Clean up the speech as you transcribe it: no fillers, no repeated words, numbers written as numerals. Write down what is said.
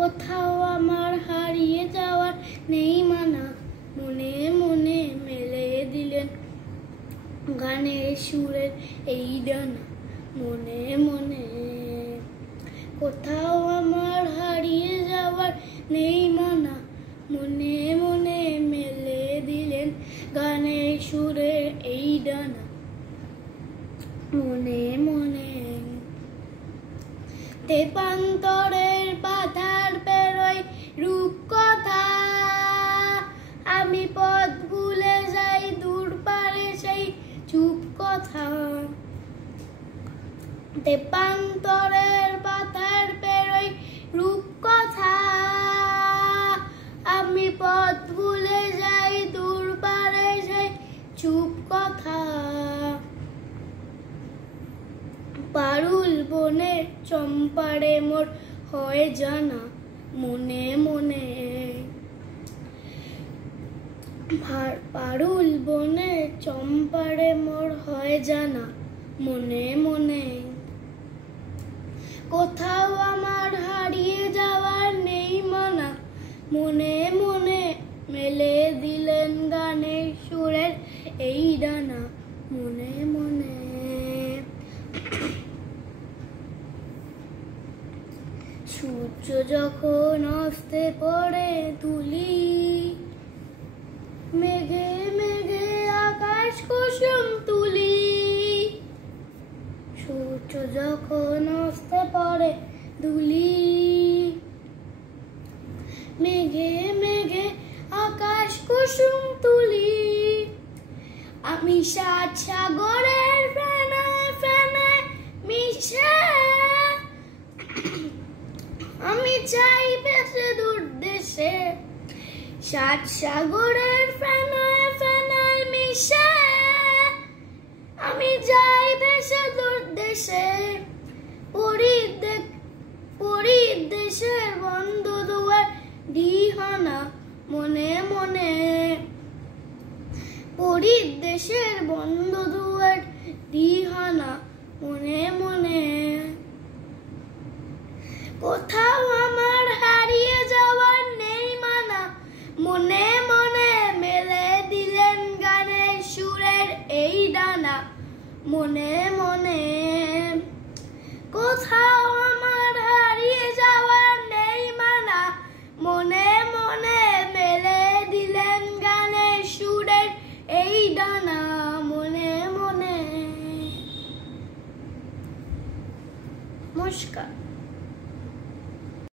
কোথাও আমার হারিয়ে যাওয়ার নেই মানা, মনে মনে মেলে দিলেন গানের সুরের এই ডানা, মনে মনে। কোথাও আমার হারিয়ে যাওয়ার নেই মানা, মনে মনে মেলে দিলেন গানের সুরের এই ডানা, মনে মনে। তেপান্তরের পাথার পেরোই রূপকথা, আমি পথ ভুলে যাই দূর পারে সেই চুপ কথা। তেপান্তরের পাথার পেরোই রূপকথা, আমি পথ ভুলে যাই দূর পারে সেই চুপ কথা। পারুল বনে চম্পারে মোর হয় জানা, মনে মনে। পারুল বনে চম্পারে মোর হয় জানা, মনে মনে। কোথাও আমার হারিয়ে যাওয়ার নেই মানা, মনে মনে মেলে দিলেন গানের সুরের এই ডানা, মনে মনে। সূর্য যখন অস্তে পড়ে তুলি, মেঘে মেঘে আকাশ কুসুম তুলি। সূর্য যখন অস্তে পড়ে ধুলি, মেঘে মেঘে আকাশ কুসুম তুলি। আমি সাত সাগরের ফেনায় ফেনায় মিশে, আমি চাই ভেসে দূর দেশে। সাত সাগরের ফেনায় ফেনায় মিশে, আমি যাই ভেসে দূর দেশে। পরীর দেশের বন্ধ দুয়ার দিহানা, মনে মনে। পরীর দেশের বন্ধ দুয়ার দিহানা, মনে মনে। কোথাও আমার হারিয়ে যাওয়ার নেই মানা, মনে মনে মেলে দিলেন গানের সুরের এই ডানা, মনে মনে। কোথাও